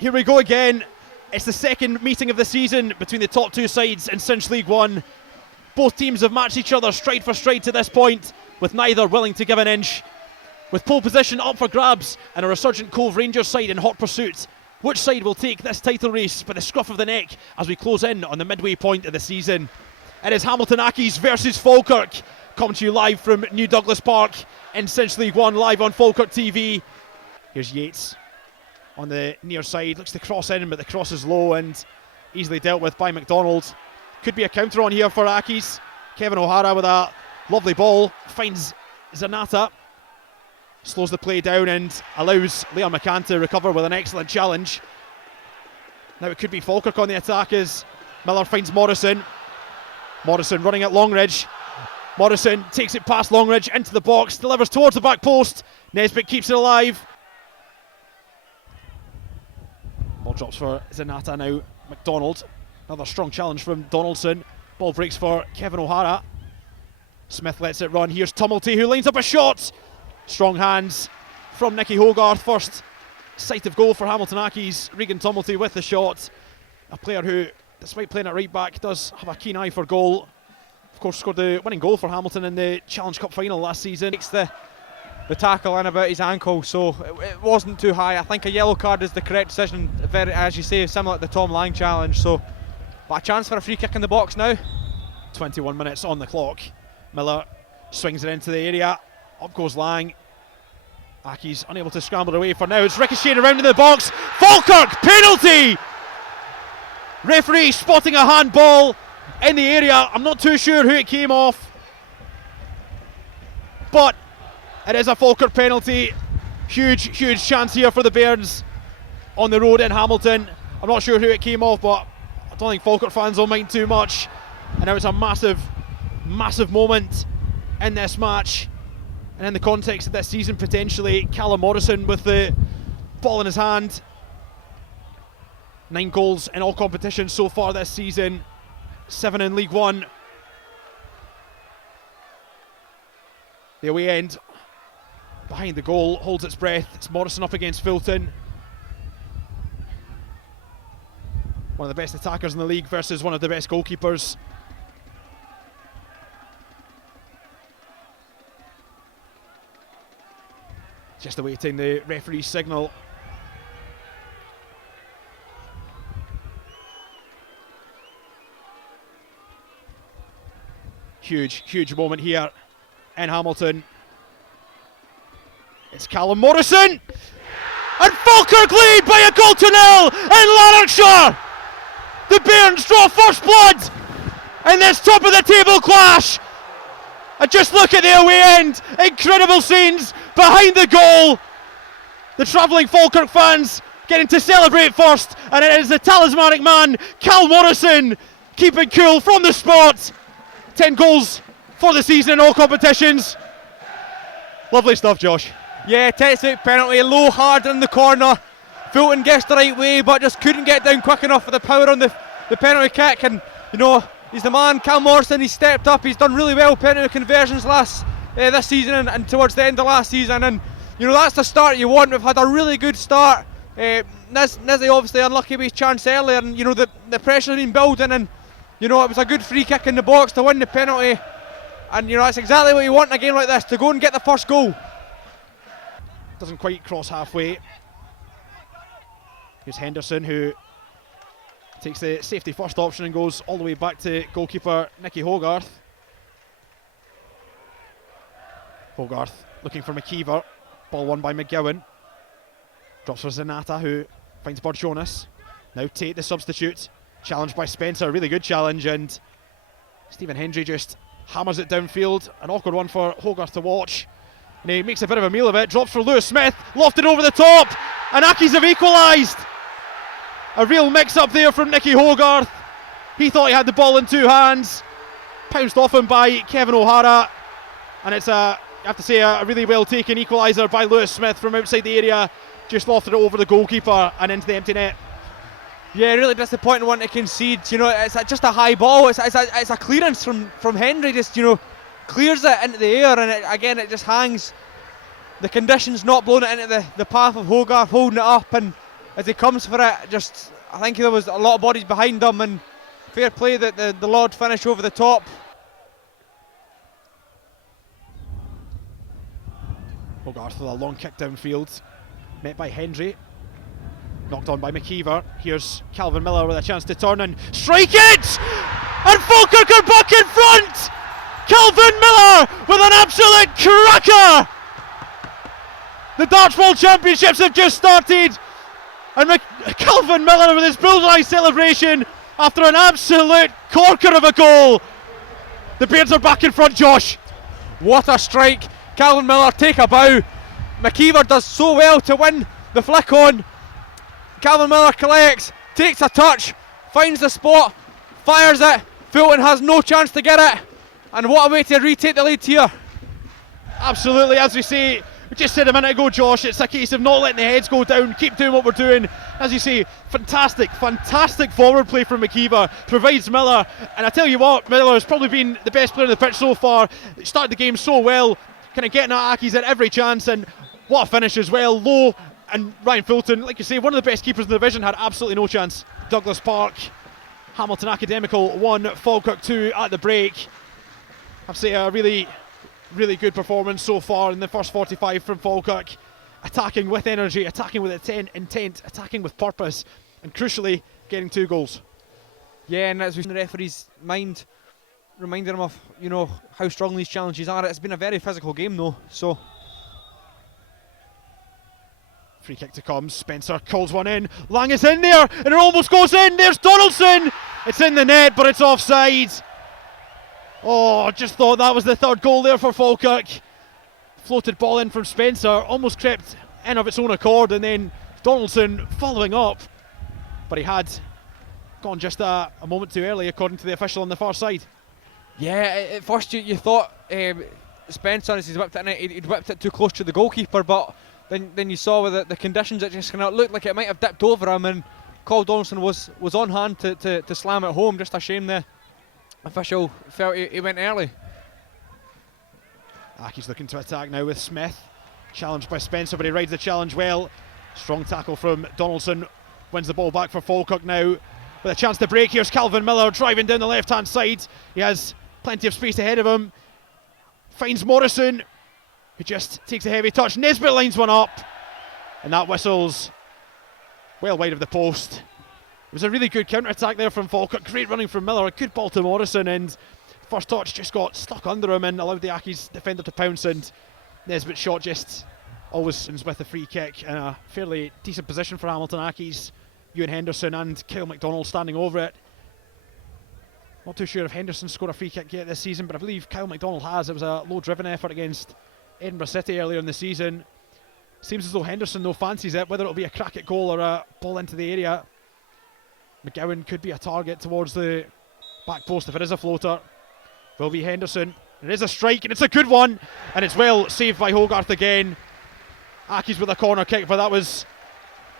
here we go again. It's the second meeting of the season between the top two sides in Cinch League 1. Both teams have matched each other stride for stride to this point, with neither willing to give an inch. With pole position up for grabs and a resurgent Cove Rangers side in hot pursuit, which side will take this title race by the scruff of the neck as we close in on the midway point of the season? It is Hamilton Accies versus Falkirk, coming to you live from New Douglas Park in Cinch League 1, live on Falkirk TV. Here's Yates on the near side, looks to cross in, but the cross is low and easily dealt with by McDonald. Could be a counter on here for Accies. Kevin O'Hara with a lovely ball, finds Zanata, slows the play down and allows Liam McCann to recover with an excellent challenge. Now it could be Falkirk on the attack as Miller finds Morrison. Morrison running at Longridge. Morrison takes it past Longridge into the box, delivers towards the back post. Nesbitt keeps it alive. Ball drops for Zanata now. McDonald. Another strong challenge from Donaldson. Ball breaks for Kevin O'Hara. Smith lets it run. Here's Tumulty who lines up a shot. Strong hands from Nicky Hogarth. First sight of goal for Hamilton Accies. Regan Tumulty with the shot. A player who, despite playing at right back, does have a keen eye for goal. Of course, scored the winning goal for Hamilton in the Challenge Cup final last season. Makes the tackle in about his ankle, so it wasn't too high. I think a yellow card is the correct decision, very, as you say, similar to the Tom Lang challenge. So, but a chance for a free kick in the box now. 21 minutes on the clock. Miller swings it into the area. Up goes Lang. Accies unable to scramble it away for now. It's ricocheted around in the box. Falkirk, penalty! Referee spotting a handball in the area. I'm not too sure who it came off, but it is a Falkirk penalty. Huge chance here for the Bairns on the road in Hamilton. I'm not sure who it came off, but I don't think Falkirk fans will mind too much. And now it's a massive moment in this match. And in the context of this season, potentially, Callum Morrison with the ball in his hand. 9 goals in all competitions so far this season. 7 in League 1. The away end behind the goal holds its breath. It's Morrison up against Fulton. One of the best attackers in the league versus one of the best goalkeepers. Just awaiting the referee's signal. Huge moment here in Hamilton. It's Callum Morrison! And Falkirk lead by a goal to nil in Lanarkshire! The Bairns draw first blood in this top of the table clash! And just look at the away end, incredible scenes behind the goal. The travelling Falkirk fans getting to celebrate first, and it is the talismanic man, Cal Morrison, keeping cool from the spot. 10 goals for the season in all competitions. Lovely stuff, Josh. Yeah, textbook penalty, low, hard in the corner. Fulton gets the right way, but just couldn't get down quick enough for the power on the penalty kick. And, you know, he's the man, Cal Morrison. He's stepped up. He's done really well penalty conversions this season and towards the end of last season. And, you know, that's the start you want. We've had a really good start. Nizzy obviously unlucky with his chance earlier. And, you know, the pressure's been building. And, you know, it was a good free kick in the box to win the penalty. And, you know, that's exactly what you want in a game like this, to go and get the first goal. Doesn't quite cross halfway. Here's Henderson, who takes the safety first option and goes all the way back to goalkeeper Nicky Hogarth. Hogarth looking for McKeever. Ball won by McGowan. Drops for Zanata, who finds Bud Jonas. Now Tate, the substitute. Challenged by Spencer, really good challenge, and Stephen Hendry just hammers it downfield. An awkward one for Hogarth to watch. And he makes a bit of a meal of it. Drops for Lewis Smith, lofted over the top, and Accies have equalised. A real mix-up there from Nicky Hogarth. He thought he had the ball in 2 hands. Pounced off him by Kevin O'Hara. And it's I have to say, a really well-taken equaliser by Lewis Smith from outside the area. Just lofted it over the goalkeeper and into the empty net. Yeah, really disappointing one to concede. You know, it's just a high ball. It's a clearance from Henry. Just, you know, clears it into the air, and it just hangs. The conditions not blowing it into the path of Hogarth, holding it up, and as he comes for it. Just, I think there was a lot of bodies behind him, and fair play that the Lord finished over the top. Hogarth with a long kick downfield, met by Hendry. Knocked on by McKeever. Here's Calvin Miller with a chance to turn and strike it! And Falkirk are back in front! Calvin Miller with an absolute cracker! The Dartsball Championships have just started, and Calvin Miller with his bullseye celebration after an absolute corker of a goal. The Beards are back in front, Josh. What a strike! Calvin Miller take a bow. McKeever does so well to win the flick on. Calvin Miller collects, takes a touch, finds the spot, fires it. Fulton has no chance to get it, and what a way to retake the lead here. Absolutely, as we say, we just said a minute ago, Josh, it's a case of not letting the heads go down, keep doing what we're doing. As you say, fantastic forward play from McKeever, provides Miller, and I tell you what, Miller has probably been the best player on the pitch so far. He started the game so well, kind of getting at Aki's at every chance, and what a finish as well. Low, and Ryan Fulton, like you say, one of the best keepers in the division, had absolutely no chance. Douglas Park, Hamilton Academical 1, Falkirk 2 at the break. I'd say a really good performance so far in the first 45 from Falkirk. Attacking with energy, attacking with intent, attacking with purpose, and crucially, getting 2 goals. Yeah, and as we see in the referee's mind, reminding him of, you know, how strong these challenges are. It's been a very physical game though, so. Free kick to come, Spencer calls one in, Lang is in there, and it almost goes in, there's Donaldson! It's in the net, but it's offside. Oh, just thought that was the 3rd goal there for Falkirk. Floated ball in from Spencer, almost crept in of its own accord, and then Donaldson following up. But he had gone just a moment too early, according to the official on the far side. Yeah, at first you thought Spencer, as he's whipped it in, he'd whipped it too close to the goalkeeper, but then you saw with the conditions, it just kind of looked like it might have dipped over him, and Carl Donaldson was on hand to slam it home. Just a shame the official felt he went early. Aki's looking to attack now with Smith. Challenged by Spencer, but he rides the challenge well. Strong tackle from Donaldson. Wins the ball back for Falkirk now. With a chance to break, here's Calvin Miller driving down the left-hand side. He has plenty of space ahead of him. Finds Morrison, who just takes a heavy touch. Nesbitt lines one up, and that whistles well wide of the post. It was a really good counter-attack there from Falkirk. Great running from Miller, a good ball to Morrison, and first touch just got stuck under him and allowed the Aki's defender to pounce, and Nesbitt's shot just always ends with a free kick in a fairly decent position for Hamilton Aki's. Ewan Henderson and Kyle McDonald standing over it. Not too sure if Henderson scored a free kick yet this season, but I believe Kyle McDonald has. It was a low-driven effort against Edinburgh City earlier in the season. Seems as though Henderson though fancies it, whether it'll be a crack at goal or a ball into the area. McGowan could be a target towards the back post if it is a floater. Will be Henderson. It is a strike, and it's a good one, and it's well saved by Hogarth again. Aki's with a corner kick, but that was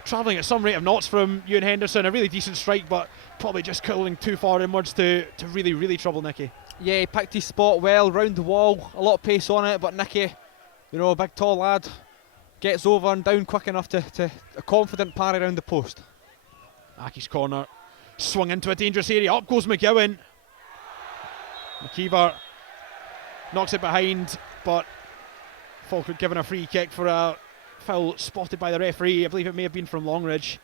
travelling at some rate of knots from Ewan Henderson. A really decent strike, but probably just curling too far inwards to really trouble Nicky. Yeah, he picked his spot well, round the wall, a lot of pace on it, but Nicky, you know, a big tall lad, gets over and down quick enough to a confident parry around the post. Aki's corner, swung into a dangerous area, up goes McGowan. McKeever knocks it behind, but Falkirk given a free kick for a foul spotted by the referee. I believe it may have been from Longridge.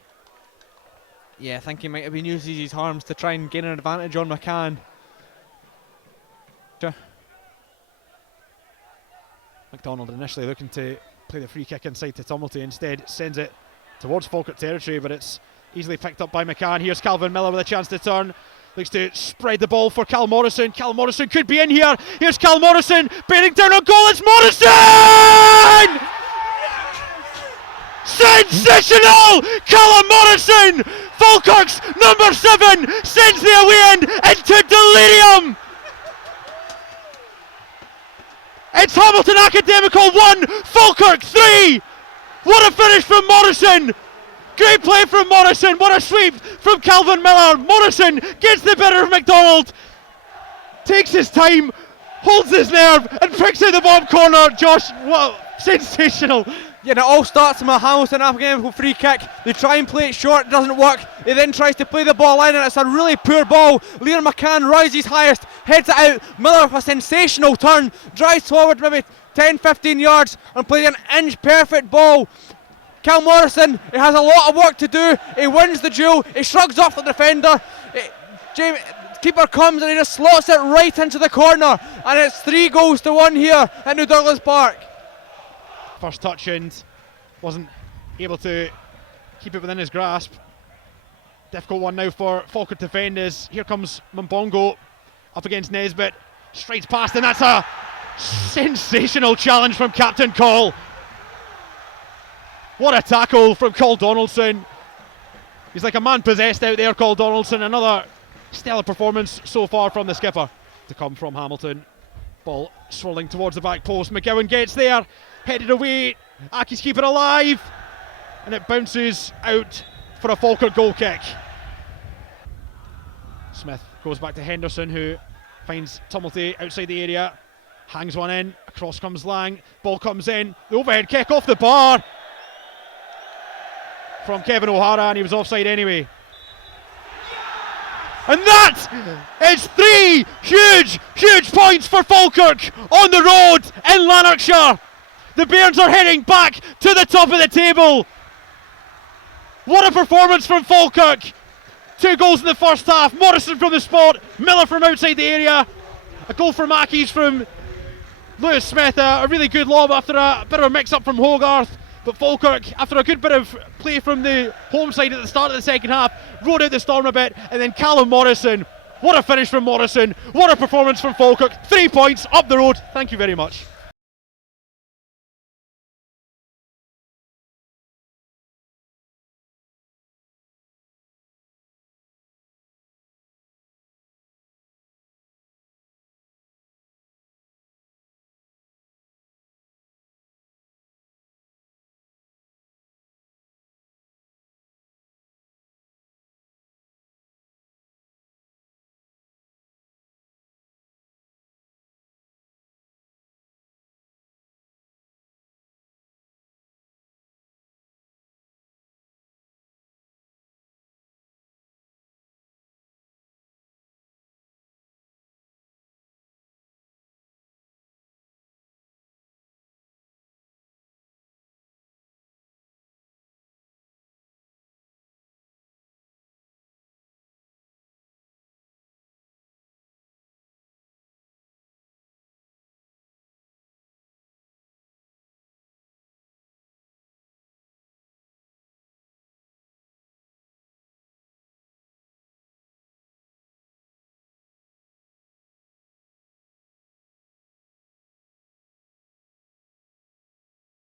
Yeah, I think he might have been using his arms to try and gain an advantage on McCann. McDonald initially looking to play the free kick inside to Tumulty, instead sends it towards Falkirk territory, but it's easily picked up by McCann. Here's Calvin Miller with a chance to turn. Looks to spread the ball for Cal Morrison. Cal Morrison could be in here. Here's Cal Morrison bearing down on goal. It's Morrison! Sensational! Callum Morrison! Falkirk's number 7 sends the away end into delirium! It's Hamilton Academical 1, Falkirk 3! What a finish from Morrison! Great play from Morrison, what a sweep from Calvin Miller. Morrison gets the better of McDonald, takes his time, holds his nerve and pricks in the bottom corner. Josh, wow, sensational. Yeah, and it all starts from a Hamilton Academical free kick. They try and play it short, it doesn't work. He then tries to play the ball in, and it's a really poor ball. Liam McCann rises highest, heads it out. Miller with a sensational turn, drives forward maybe 10-15 yards and plays an inch perfect ball. Cal Morrison, he has a lot of work to do. He wins the duel, he shrugs off the defender. Keeper comes and he just slots it right into the corner, and it's 3-1 here at New Douglas Park. First touch and wasn't able to keep it within his grasp. Difficult one now for Falkirk defenders. Here comes Mbongo up against Nesbitt. Strides past, and that's a sensational challenge from Captain Cole. What a tackle from Cole Donaldson. He's like a man possessed out there, Cole Donaldson. Another stellar performance so far from the skipper. To come from Hamilton. Ball swirling towards the back post. McGowan gets there, headed away. Aki's keeping alive, and it bounces out for a Falkirk goal kick. Smith goes back to Henderson, who finds Tumulty outside the area, hangs one in, across comes Lang, ball comes in, the overhead kick off the bar from Kevin O'Hara, and he was offside anyway. And that is 3 huge points for Falkirk on the road in Lanarkshire. The Bairns are heading back to the top of the table. What a performance from Falkirk. 2 goals in the first half. Morrison from the spot, Miller from outside the area. A goal for Mackies from Lewis Smith. A really good lob after a bit of a mix-up from Hogarth. But Falkirk, after a good bit of play from the home side at the start of the second half, rode out the storm a bit, and then Callum Morrison. What a finish from Morrison. What a performance from Falkirk. 3 points up the road. Thank you very much.